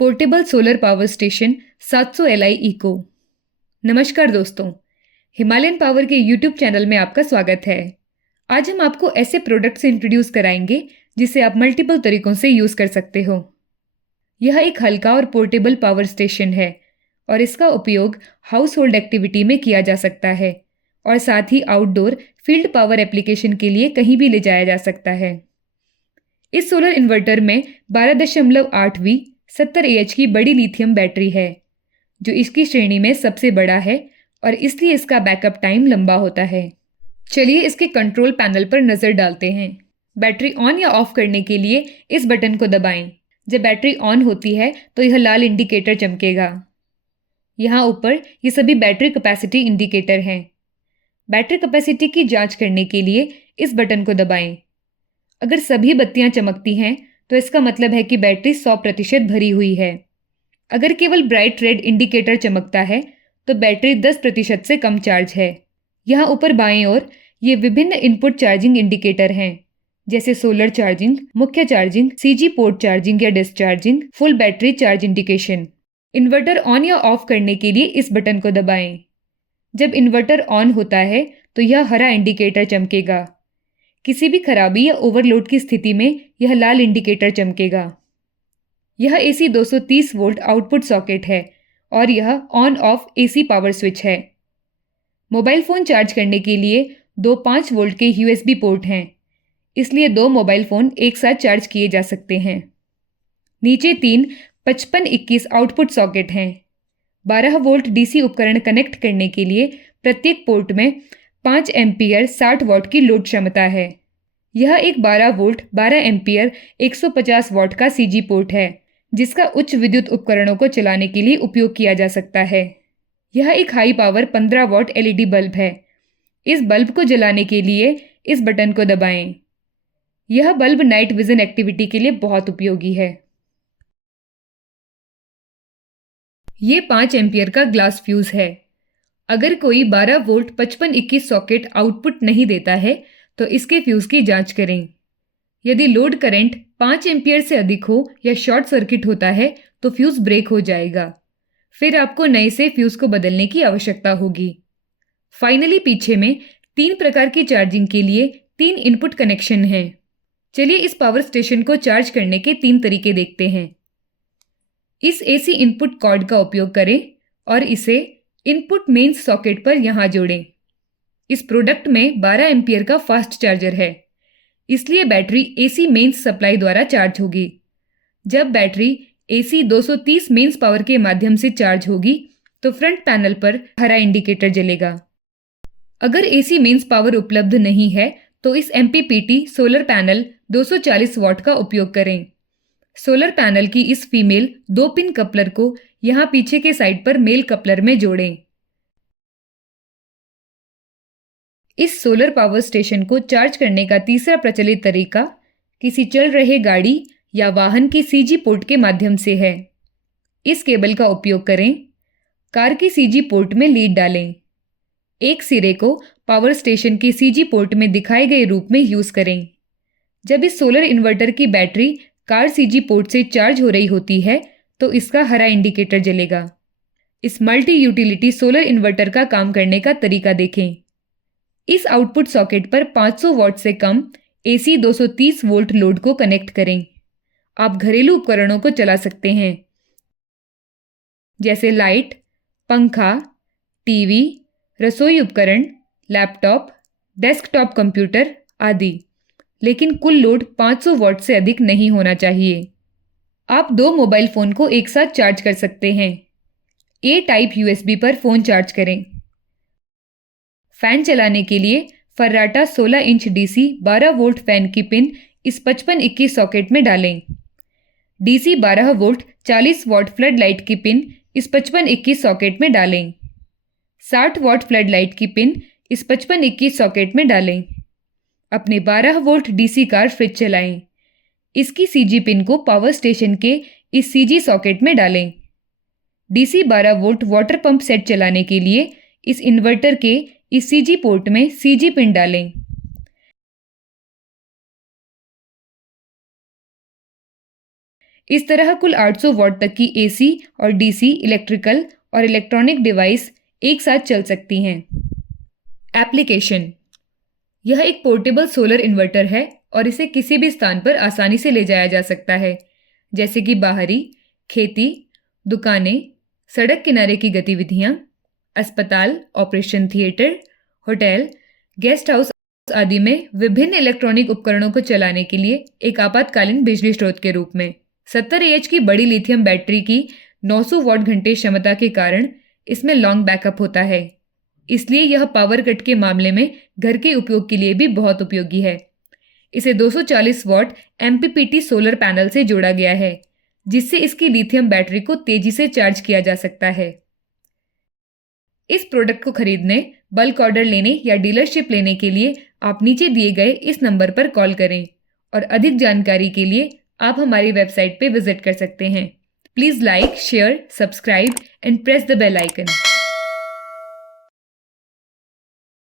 Portable solar power station 700 L eco. नमस्कार दोस्तों, Himalayan power के यूट्यूब चैनल में आपका स्वागत है। आज हम आपको ऐसे प्रोडक्ट्स इंट्रोड्यूस कराएंगे जिसे आप मल्टीपल तरीकों से यूज़ कर सकते हो। यह एक हल्का और पोर्टेबल पावर स्टेशन है और इसका उपयोग हाउस होल्ड एक्टिविटी में किया जा सकता है और साथ ही आउटडोर फील्ड पावर एप्लीकेशन के लिए कहीं भी ले जाया जा सकता है। इस सोलर इन्वर्टर में 12.8V 70 AH की बड़ी लिथियम बैटरी है, जो इसकी श्रेणी में सबसे बड़ा है और इसलिए इसका बैकअप टाइम लंबा होता है। चलिए इसके कंट्रोल पैनल पर नज़र डालते हैं। बैटरी ऑन या ऑफ करने के लिए इस बटन को दबाएं। जब बैटरी ऑन होती है तो यह लाल इंडिकेटर चमकेगा। यहाँ ऊपर ये सभी बैटरी कैपेसिटी इंडिकेटर हैं। बैटरी कैपेसिटी की जांच करने के लिए इस बटन को दबाएं। अगर सभी बत्तियां चमकती हैं तो इसका मतलब है कि बैटरी 100% भरी हुई है। अगर केवल ब्राइट रेड इंडिकेटर चमकता है तो बैटरी 10% से कम चार्ज है। यहाँ ऊपर बाएं ओर ये विभिन्न इनपुट चार्जिंग इंडिकेटर हैं, जैसे सोलर चार्जिंग, मुख्य चार्जिंग, सीजी पोर्ट चार्जिंग या discharging, full battery charge indication. Inverter on या ऑफ करने के लिए इस बटन को दबाएं। जब इन्वर्टर ऑन होता है तो यह हरा इंडिकेटर चमकेगा। किसी भी खराबी या ओवरलोड की स्थिति में यह लाल इंडिकेटर चमकेगा। यह AC 230 वोल्ट आउटपुट सॉकेट है और यह on off AC power switch है। मोबाइल फ़ोन चार्ज करने के लिए दो 5 वोल्ट के USB पोर्ट हैं, इसलिए दो मोबाइल फ़ोन एक साथ चार्ज किए जा सकते हैं। नीचे 3 55-21 आउटपुट सॉकेट हैं। 12 वोल्ट DC उपकरण कनेक्ट करने के लिए प्रत्येक पोर्ट में 5 एम्पीयर 60 वॉट की लोड क्षमता है। यह एक 12 वोल्ट 12 एम्पीयर 150 वॉट का CG पोर्ट है, जिसका उच्च विद्युत उपकरणों को चलाने के लिए उपयोग किया जा सकता है। यह एक high power 15 what LED bulb है। इस बल्ब को जलाने के लिए इस बटन को दबाएं। यह बल्ब नाइट विजन एक्टिविटी के लिए बहुत उपयोगी है। ये 5 एम्पीयर का ग्लास फ्यूज है। अगर कोई 12 वोल्ट 55-21 सॉकेट आउटपुट नहीं देता है तो इसके फ्यूज की जांच करें। यदि लोड करंट 5 एम्पीयर से अधिक हो या शॉर्ट सर्किट होता है तो फ्यूज ब्रेक हो जाएगा। फिर आपको नए से फ्यूज को बदलने की आवश्यकता होगी। फाइनली पीछे में 3 प्रकार की चार्जिंग के लिए 3 इनपुट कनेक्शन हैं। चलिए इस पावर स्टेशन को चार्ज करने के 3 तरीके देखते हैं। इस AC इनपुट कॉर्ड का उपयोग करें और इसे इनपुट मेंस सॉकेट पर यहाँ जोड़ें। इस प्रोडक्ट में 12 एम्पीयर का फास्ट चार्जर है, इसलिए बैटरी AC मेंस सप्लाई द्वारा चार्ज होगी। जब बैटरी AC 230 मेंस पावर के माध्यम से चार्ज होगी तो फ्रंट पैनल पर हरा इंडिकेटर जलेगा। अगर AC मेंस पावर उपलब्ध नहीं है तो इस MPPT सोलर पैनल 240 वॉट का उपयोग करें। सोलर पैनल की इस फीमेल 2 पिन कपलर को यहाँ पीछे के साइड पर मेल कपलर में जोड़ें। इस सोलर पावर स्टेशन को चार्ज करने का तीसरा प्रचलित तरीका किसी चल रहे गाड़ी या वाहन की CG पोर्ट के माध्यम से है। इस केबल का उपयोग करें। कार की CG पोर्ट में लीड डालें। एक सिरे को पावर स्टेशन की CG पोर्ट में दिखाए गए रूप में यूज करें। जब इस सोलर इन्वर्टर की बैटरी कार CG पोर्ट से चार्ज हो रही होती है तो इसका हरा इंडिकेटर जलेगा। इस मल्टी यूटिलिटी सोलर इन्वर्टर का काम करने का तरीका देखें। इस आउटपुट सॉकेट पर 500 वॉट से कम AC 230 वोल्ट लोड को कनेक्ट करें। आप घरेलू उपकरणों को चला सकते हैं, जैसे लाइट, पंखा, टीवी, रसोई उपकरण, लैपटॉप, डेस्कटॉप कंप्यूटर आदि, लेकिन कुल लोड 500 वॉट से अधिक नहीं होना चाहिए। आप 2 मोबाइल फ़ोन को एक साथ चार्ज कर सकते हैं। A टाइप USB पर फ़ोन चार्ज करें। फैन चलाने के लिए फर्राटा 16 इंच DC 12 वोल्ट फैन की पिन इस 55-21 सॉकेट में डालें। DC 12 volt 40 what flood light की पिन इस 55-21 सॉकेट में डालें। 60 वॉट फ्लड लाइट की पिन इस 55-21 सॉकेट में डालें। अपने 12 वोल्ट DC कार फ्रिज चलाएं। इसकी CG पिन को पावर स्टेशन के इस CG सॉकेट में डालें। DC 12 volt water pump set चलाने के लिए इस इन्वर्टर के इस CG पोर्ट में CG पिन डालें। इस तरह कुल 800 वॉट तक की एसी और डीसी इलेक्ट्रिकल और इलेक्ट्रॉनिक डिवाइस एक साथ चल सकती हैं। एप्लीकेशन: यह एक पोर्टेबल सोलर इन्वर्टर है और इसे किसी भी स्थान पर आसानी से ले जाया जा सकता है, जैसे कि बाहरी, खेती, दुकानें, सड़क किनारे की गतिविधियां, अस्पताल, operation theatre, hotel, guest house आदि में विभिन्न इलेक्ट्रॉनिक उपकरणों को चलाने के लिए एक आपातकालीन बिजली स्रोत के रूप में। 70 AH की बड़ी लिथियम बैटरी की 900 वॉट घंटे क्षमता के कारण इसमें लॉन्ग बैकअप होता है। इसलिए यह पावर कट के मामले में घर के उपयोग के लिए भी बहुत उपयोगी है। इसे 240 वॉट MPPT सोलर पैनल से जोड़ा गया है, जिससे इसकी लिथियम बैटरी को तेजी से चार्ज किया जा सकता है। इस प्रोडक्ट को खरीदने, बल्क ऑर्डर लेने या डीलरशिप लेने के लिए आप नीचे दिए गए इस नंबर पर कॉल करें और अधिक जानकारी के लिए आप हमारी वेबसाइट पे विजिट कर सकते हैं। Please like, share, subscribe and press the bell icon.